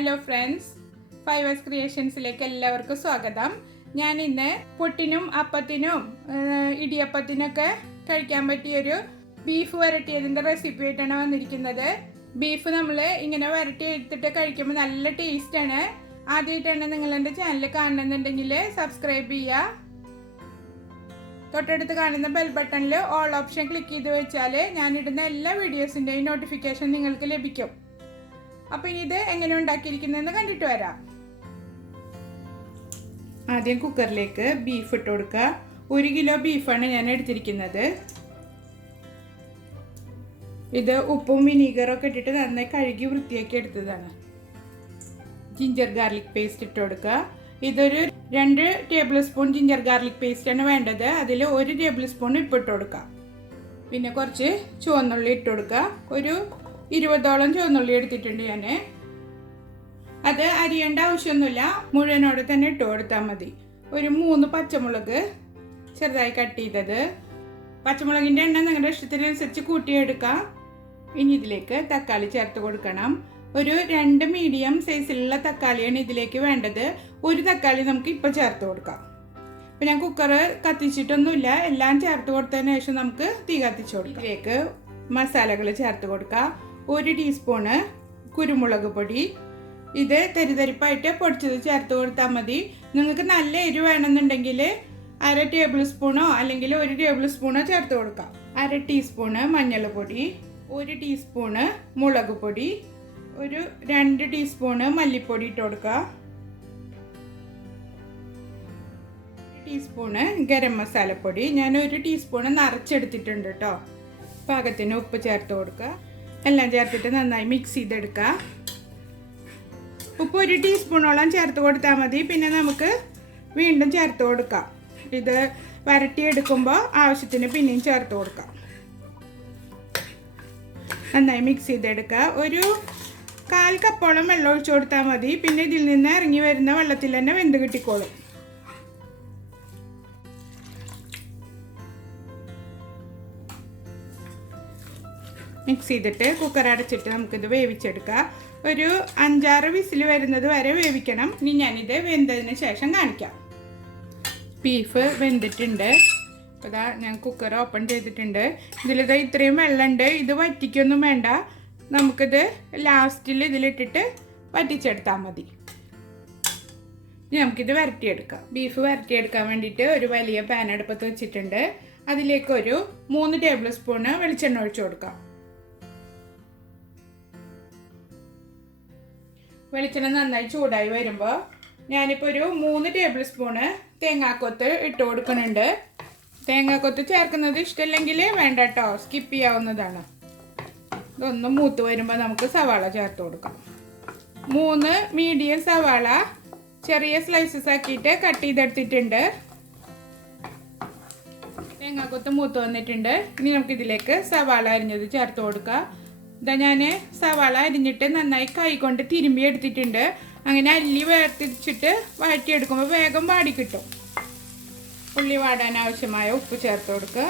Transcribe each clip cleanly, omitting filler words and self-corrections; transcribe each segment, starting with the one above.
Hello friends, fivers ക്രിയേഷൻസിലേക്ക് എല്ലാവർക്കും സ്വാഗതം. ഞാൻ ഇന്ന് പുട്ടിനും അപ്പത്തിനും ഇടിയപ്പത്തിനൊക്കെ കഴിക്കാൻ പറ്റിയൊരു ബീഫ് വരട്ടിയതിൻ്റെ റെസിപ്പി ആയിട്ടാണ് വന്നിരിക്കുന്നത്. ബീഫ് നമ്മൾ ഇങ്ങനെ വരട്ടി എടുത്തിട്ട് കഴിക്കുമ്പോൾ നല്ല ടേസ്റ്റാണ്. ആദ്യമായിട്ടാണ് നിങ്ങൾ എൻ്റെ ചാനൽ കാണുന്നുണ്ടെങ്കിൽ സബ്സ്ക്രൈബ് ചെയ്യുക. തൊട്ടടുത്ത് കാണുന്ന ബെൽ ബട്ടണിൽ ഓൾ ഓപ്ഷൻ ക്ലിക്ക് ചെയ്ത് വെച്ചാൽ ഞാനിടുന്ന എല്ലാ വീഡിയോസിൻ്റെയും നോട്ടിഫിക്കേഷൻ നിങ്ങൾക്ക് ലഭിക്കും. അപ്പോൾ ഇനി ഇത് എങ്ങനെ ഉണ്ടാക്കിയിരിക്കുന്നതെന്ന് കണ്ടിട്ട് വരാം. ആദ്യം കുക്കറിലേക്ക് ബീഫ് ഇട്ട് കൊടുക്കുക. 1 കിലോ ബീഫാണ് ഞാൻ എടുത്തിരിക്കുന്നത്. ഇത് ഉപ്പും വിനീഗറൊക്കെ ഇട്ടിട്ട് നന്നായി കഴുകി വൃത്തിയാക്കി എടുത്തതാണ്. ജിഞ്ചർ ഗാർലിക് പേസ്റ്റ് ഇട്ട് കൊടുക്കുക. ഇതൊരു 2 ടേബിൾ സ്പൂൺ ജിഞ്ചർ ഗാർലിക് പേസ്റ്റാണ് വേണ്ടത്. അതിൽ 1 ടേബിൾ സ്പൂൺ ഉപ്പിട്ട് കൊടുക്കുക. പിന്നെ കുറച്ച് ചുവന്നുള്ളി ഇട്ട് കൊടുക്കുക. ഒരു 20ഓളം ചുവന്നുള്ളി എടുത്തിട്ടുണ്ട് ഞാൻ. അത് അരിയേണ്ട ആവശ്യമൊന്നുമില്ല, മുഴുവനോടെ തന്നെ ഇട്ട് കൊടുത്താൽ മതി. ഒരു 3 പച്ചമുളക് ചെറുതായി കട്ട് ചെയ്തത്. പച്ചമുളകിൻ്റെ എണ്ണം നിങ്ങളുടെ ഇഷ്ടത്തിനനുസരിച്ച് കൂട്ടിയെടുക്കാം. ഇനി ഇതിലേക്ക് തക്കാളി ചേർത്ത് കൊടുക്കണം. ഒരു 2 മീഡിയം സൈസിലുള്ള തക്കാളിയാണ് ഇതിലേക്ക് വേണ്ടത്. ഒരു തക്കാളി നമുക്ക് ഇപ്പോൾ ചേർത്ത് കൊടുക്കാം. ഇപ്പം ഞാൻ കുക്കർ കത്തിച്ചിട്ടൊന്നുമില്ല, എല്ലാം ചേർത്ത് കൊടുത്തതിന് ശേഷം നമുക്ക് തീ കത്തിച്ചു കൊടുക്കാം. ഇതിലേക്ക് മസാലകൾ ചേർത്ത് കൊടുക്കാം. 1 ടീസ്പൂണ് കുരുമുളക് പൊടി. ഇത് തരിതരിപ്പായിട്ട് പൊടിച്ചത് ചേർത്ത് കൊടുത്താൽ മതി. നിങ്ങൾക്ക് നല്ല എരിവ് വേണമെന്നുണ്ടെങ്കിൽ 1/2 ടേബിൾ സ്പൂണോ അല്ലെങ്കിൽ 1 ടേബിൾ സ്പൂണോ ചേർത്ത് കൊടുക്കാം. 1/2 ടീസ്പൂണ് മഞ്ഞൾപ്പൊടി, 1 ടീസ്പൂണ് മുളക് പൊടി, ഒരു 2 ടീസ്പൂണ് മല്ലിപ്പൊടി ഇട്ട് കൊടുക്കുക. 1 ടീസ്പൂണ് ഗരം മസാലപ്പൊടി. ഞാൻ 1 ടീസ്പൂണ് നിറച്ചെടുത്തിട്ടുണ്ട് കേട്ടോ. പാകത്തിന് ഉപ്പ് ചേർത്ത് കൊടുക്കുക. എല്ലാം ചേർത്തിട്ട് നന്നായി മിക്സ് ചെയ്തെടുക്കുക. ഉപ്പ് 1 ടീസ്പൂണോളം ചേർത്ത് കൊടുത്താൽ മതി. പിന്നെ നമുക്ക് വീണ്ടും ചേർത്ത് കൊടുക്കാം. ഇത് വരട്ടിയെടുക്കുമ്പോൾ ആവശ്യത്തിന് പിന്നെയും ചേർത്ത് കൊടുക്കാം. നന്നായി മിക്സ് ചെയ്തെടുക്കുക. ഒരു 1/4 കപ്പോളം വെള്ളം ഒഴിച്ചു കൊടുത്താൽ മതി. പിന്നെ ഇതിൽ നിന്ന് ഇറങ്ങി വരുന്ന വെള്ളത്തിൽ തന്നെ വെന്ത് കിട്ടിക്കോളും. മിക്സ് ചെയ്തിട്ട് കുക്കർ അടച്ചിട്ട് നമുക്കിത് വേവിച്ചെടുക്കാം. ഒരു 5-6 വിസിൽ വരുന്നത് വരെ വേവിക്കണം. ഇനി ഞാനിത് വെന്തതിന് ശേഷം കാണിക്കാം. ബീഫ് വെന്തിട്ടുണ്ട്. അപ്പോൾ ഇതാ ഞാൻ കുക്കർ ഓപ്പൺ ചെയ്തിട്ടുണ്ട്. ഇതിലിത് ഇത്രയും വെള്ളമുണ്ട്. ഇത് വറ്റിക്കൊന്നും വേണ്ട, നമുക്കിത് ലാസ്റ്റിൽ ഇതിലിട്ടിട്ട് വറ്റിച്ചെടുത്താൽ മതി. ഇനി നമുക്കിത് വരട്ടിയെടുക്കാം. ബീഫ് വരട്ടിയെടുക്കാൻ വേണ്ടിയിട്ട് ഒരു വലിയ പാൻ അടുപ്പത്ത് വെച്ചിട്ടുണ്ട്. അതിലേക്ക് ഒരു 3 ടേബിൾ സ്പൂണ് വെളിച്ചെണ്ണ ഒഴിച്ചു കൊടുക്കാം. വെളിച്ചെണ്ണ നന്നായി ചൂടായി വരുമ്പോൾ ഞാനിപ്പോൾ ഒരു 3 ടേബിൾ സ്പൂണ് തേങ്ങാക്കൊത്ത് ഇട്ട് കൊടുക്കുന്നുണ്ട്. തേങ്ങാക്കൊത്ത് ചേർക്കുന്നത് ഇഷ്ടമില്ലെങ്കിൽ വേണ്ട കേട്ടോ, സ്കിപ്പ് ചെയ്യാവുന്നതാണ്. ഇതൊന്ന് മൂത്ത് വരുമ്പോൾ നമുക്ക് സവാള ചേർത്ത് കൊടുക്കാം. 3 മീഡിയം സവാള ചെറിയ സ്ലൈസസ് ആക്കിയിട്ട് കട്ട് ചെയ്തെടുത്തിട്ടുണ്ട്. തേങ്ങാക്കൊത്ത് മൂത്ത് വന്നിട്ടുണ്ട്. ഇനി നമുക്കിതിലേക്ക് സവാള അരിഞ്ഞത് ചേർത്ത് കൊടുക്കാം. ഇതാ ഞാൻ സവാള അരിഞ്ഞിട്ട് നന്നായി കൈ കൊണ്ട് തിരുമ്പി എടുത്തിട്ടുണ്ട്. അങ്ങനെ അല്ലി വേർതിരിച്ചിട്ട് വഴറ്റിയെടുക്കുമ്പോൾ വേഗം വാടി കിട്ടും. ഉള്ളി വാടാൻ ആവശ്യമായ ഉപ്പ് ചേർത്ത് കൊടുക്കുക.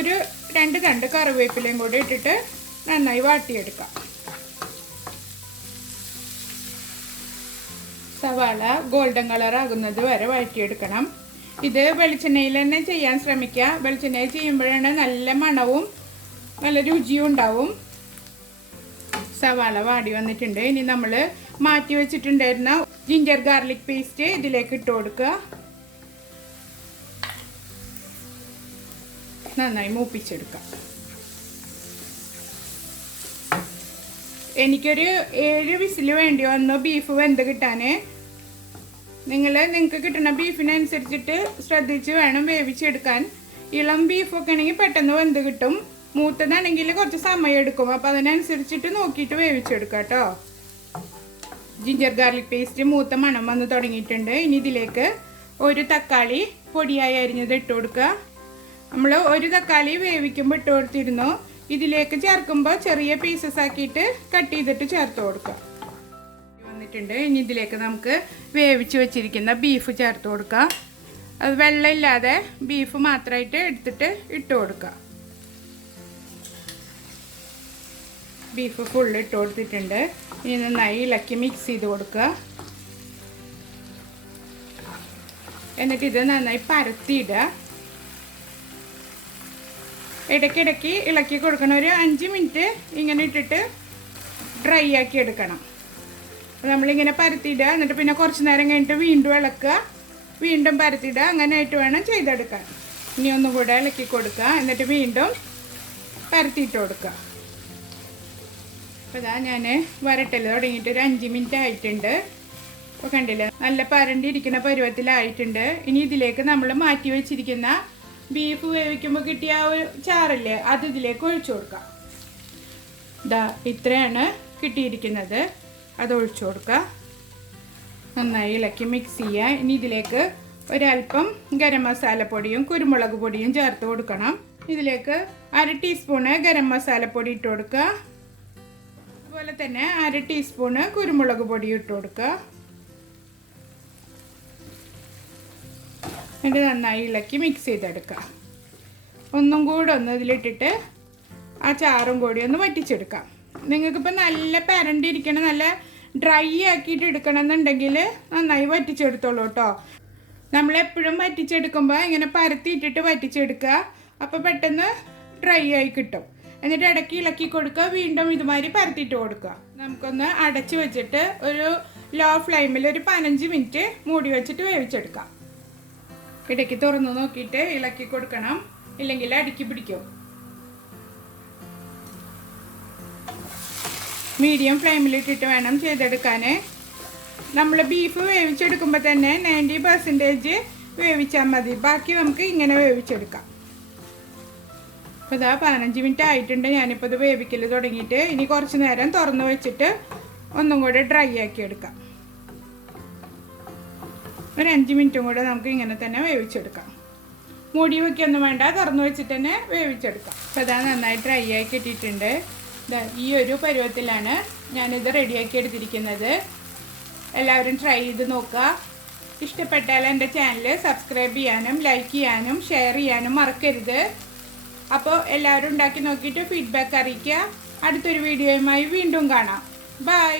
ഒരു 2 തണ്ട് കറിവേപ്പിലയും കൂടി ഇട്ടിട്ട് നന്നായി വാട്ടിയെടുക്കാം. സവാള ഗോൾഡൻ കളർ ആകുന്നത് വരെ വഴറ്റിയെടുക്കണം. ഇത് വെളിച്ചെണ്ണയിൽ തന്നെ ചെയ്യാൻ ശ്രമിക്കുക. വെളിച്ചെണ്ണയിൽ ചെയ്യുമ്പോഴാണ് നല്ല മണവും നല്ല രുചിയും ഉണ്ടാവും. സവാള വാടി വന്നിട്ടുണ്ട്. ഇനി നമ്മൾ മാറ്റി വെച്ചിട്ടുണ്ടായിരുന്ന ജിഞ്ചർ ഗാർലിക് പേസ്റ്റ് ഇതിലേക്ക് ഇട്ട് കൊടുക്കുക. നന്നായി മൂപ്പിച്ചെടുക്കാം. എനിക്കൊരു 7 വിസിൽ വേണ്ടി വന്നു ബീഫ് വെന്ത് കിട്ടാൻ. നിങ്ങൾക്ക് കിട്ടുന്ന ബീഫിനനുസരിച്ചിട്ട് ശ്രദ്ധിച്ച് വേണം വേവിച്ചെടുക്കാൻ. ഇളം ബീഫൊക്കെ ആണെങ്കിൽ പെട്ടെന്ന് വെന്ത് കിട്ടും. മൂത്തതാണെങ്കിൽ കുറച്ച് സമയം എടുക്കും. അപ്പോൾ അതിനനുസരിച്ചിട്ട് നോക്കിയിട്ട് വേവിച്ചെടുക്കാം കേട്ടോ. ജിഞ്ചർ ഗാർലിക് പേസ്റ്റ് മൂത്ത മണം വന്ന് തുടങ്ങിയിട്ടുണ്ട്. ഇനി ഇതിലേക്ക് 1 തക്കാളി പൊടിയായി അരിഞ്ഞത് ഇട്ട് കൊടുക്കുക. നമ്മൾ 1 തക്കാളി വേവിക്കുമ്പോൾ ഇട്ട് കൊടുത്തിരുന്നു. ഇതിലേക്ക് ചേർക്കുമ്പോൾ ചെറിയ പീസസ് ആക്കിയിട്ട് കട്ട് ചെയ്തിട്ട് ചേർത്ത് കൊടുക്കുക. വന്നിട്ടുണ്ട്. ഇനി ഇതിലേക്ക് നമുക്ക് വേവിച്ച് വെച്ചിരിക്കുന്ന ബീഫ് ചേർത്ത് കൊടുക്കുക. അത് വെള്ളമില്ലാതെ ബീഫ് മാത്രമായിട്ട് എടുത്തിട്ട് ഇട്ട് കൊടുക്കുക. ബീഫ് ഫുള്ള് ഇട്ട് കൊടുത്തിട്ടുണ്ട്. ഇനി നന്നായി ഇളക്കി മിക്സ് ചെയ്ത് കൊടുക്കുക. എന്നിട്ട് ഇത് നന്നായി പരത്തിയിടുക. ഇടയ്ക്കിടയ്ക്ക് ഇളക്കി കൊടുക്കണം. ഒരു 5 മിനിറ്റ് ഇങ്ങനെ ഇട്ടിട്ട് ഡ്രൈ ആക്കി എടുക്കണം. നമ്മളിങ്ങനെ പരത്തിയിടുക. എന്നിട്ട് പിന്നെ കുറച്ച് നേരം കഴിഞ്ഞിട്ട് വീണ്ടും ഇളക്കുക, വീണ്ടും പരത്തിയിടുക. അങ്ങനെ ആയിട്ട് വേണം ചെയ്തെടുക്കാൻ. ഇനി ഒന്നും കൂടെ ഇളക്കി കൊടുക്കുക. എന്നിട്ട് വീണ്ടും പരത്തിയിട്ട് കൊടുക്കുക. അപ്പോൾ ഇതാ ഞാൻ വരട്ടൽ തുടങ്ങിയിട്ട് ഒരു 5 മിനിറ്റ് ആയിട്ടുണ്ട്. അപ്പോൾ കണ്ടില്ലേ, നല്ല പരണ്ടിരിക്കുന്ന പരുവത്തിലായിട്ടുണ്ട്. ഇനി ഇതിലേക്ക് നമ്മൾ മാറ്റി വെച്ചിരിക്കുന്ന ബീഫ് വേവിക്കുമ്പോൾ കിട്ടിയ ആ ഒരു ചാറില്ലേ, അത് ഇതിലേക്ക് ഒഴിച്ചു കൊടുക്കാം. ഇതാ ഇത്രയാണ് കിട്ടിയിരിക്കുന്നത്. അത് ഒഴിച്ചു കൊടുക്കുക. നന്നായി ഇളക്കി മിക്സ് ചെയ്യുക. ഇനി ഇതിലേക്ക് ഒരല്പം ഗരം മസാലപ്പൊടിയും കുരുമുളക് പൊടിയും ചേർത്ത് കൊടുക്കണം. ഇതിലേക്ക് 1/2 ടീസ്പൂണ് ഗരം മസാലപ്പൊടി ഇട്ട് കൊടുക്കുക. അതുപോലെ തന്നെ 1/2 ടീസ്പൂണ് കുരുമുളക് പൊടി ഇട്ട് കൊടുക്കുക. എന്നിട്ട് നന്നായി ഇളക്കി മിക്സ് ചെയ്തെടുക്കുക. ഒന്നും കൂടെ ഒന്ന് ഇതിലിട്ടിട്ട് ആ ചാറും കൂടി ഒന്ന് വറ്റിച്ചെടുക്കാം. നിങ്ങൾക്കിപ്പോൾ നല്ല പരണ്ടിരിക്കണം, നല്ല ഡ്രൈ ആക്കിയിട്ട് എടുക്കണം എന്നുണ്ടെങ്കിൽ നന്നായി വറ്റിച്ചെടുത്തോളൂ കേട്ടോ. നമ്മളെപ്പോഴും വറ്റിച്ചെടുക്കുമ്പോൾ ഇങ്ങനെ പരത്തിയിട്ടിട്ട് വറ്റിച്ചെടുക്കുക. അപ്പോൾ പെട്ടെന്ന് ഡ്രൈ ആയി കിട്ടും. എന്നിട്ട് ഇടയ്ക്ക് ഇളക്കി കൊടുക്കുക. വീണ്ടും ഇതുമാതിരി പരത്തിയിട്ട് കൊടുക്കുക. നമുക്കൊന്ന് അടച്ച് വെച്ചിട്ട് ഒരു ലോ ഫ്ലെയിമിൽ ഒരു 15 മിനിറ്റ് മൂടി വെച്ചിട്ട് വേവിച്ചെടുക്കാം. ഇടയ്ക്ക് തുറന്ന് നോക്കിയിട്ട് ഇളക്കി കൊടുക്കണം, ഇല്ലെങ്കിൽ അടുക്കി പിടിക്കും. മീഡിയം ഫ്ലെയിമിലിട്ടിട്ട് വേണം ചെയ്തെടുക്കാൻ. നമ്മൾ ബീഫ് വേവിച്ചെടുക്കുമ്പോൾ തന്നെ 90% വേവിച്ചാൽ മതി. ബാക്കി നമുക്ക് ഇങ്ങനെ വേവിച്ചെടുക്കാം. അപ്പോൾ ഇതാ 15 മിനിറ്റ് ആയിട്ടുണ്ട്. ഞാനിപ്പോൾ ഇത് വേവിക്കൽ തുടങ്ങിയിട്ട്. ഇനി കുറച്ച് നേരം തുറന്ന് വെച്ചിട്ട് ഒന്നും കൂടെ ഡ്രൈ ആക്കി എടുക്കാം. ഒരു 5 മിനിറ്റും കൂടെ നമുക്ക് ഇങ്ങനെ തന്നെ വേവിച്ചെടുക്കാം. മൂടി വയ്ക്കൊന്നും വേണ്ട, തുറന്ന് വെച്ചിട്ട് തന്നെ വേവിച്ചെടുക്കാം. അപ്പോൾ ഇതാ നന്നായി ഡ്രൈ ആക്കി ഇട്ടിട്ടുണ്ട്. ഈ ഒരു പരുവത്തിലാണ് ഞാനിത് റെഡിയാക്കി എടുത്തിരിക്കുന്നത്. എല്ലാവരും ട്രൈ ചെയ്ത് നോക്കുക. ഇഷ്ടപ്പെട്ടാൽ എൻ്റെ ചാനൽ സബ്സ്ക്രൈബ് ചെയ്യാനും ലൈക്ക് ചെയ്യാനും ഷെയർ ചെയ്യാനും മറക്കരുത്. അപ്പോൾ എല്ലാവരും ഉണ്ടാക്കി നോക്കിയിട്ട് ഫീഡ്ബാക്ക് അറിയിക്കുക. അടുത്തൊരു വീഡിയോയുമായി വീണ്ടും കാണാം. ബൈ.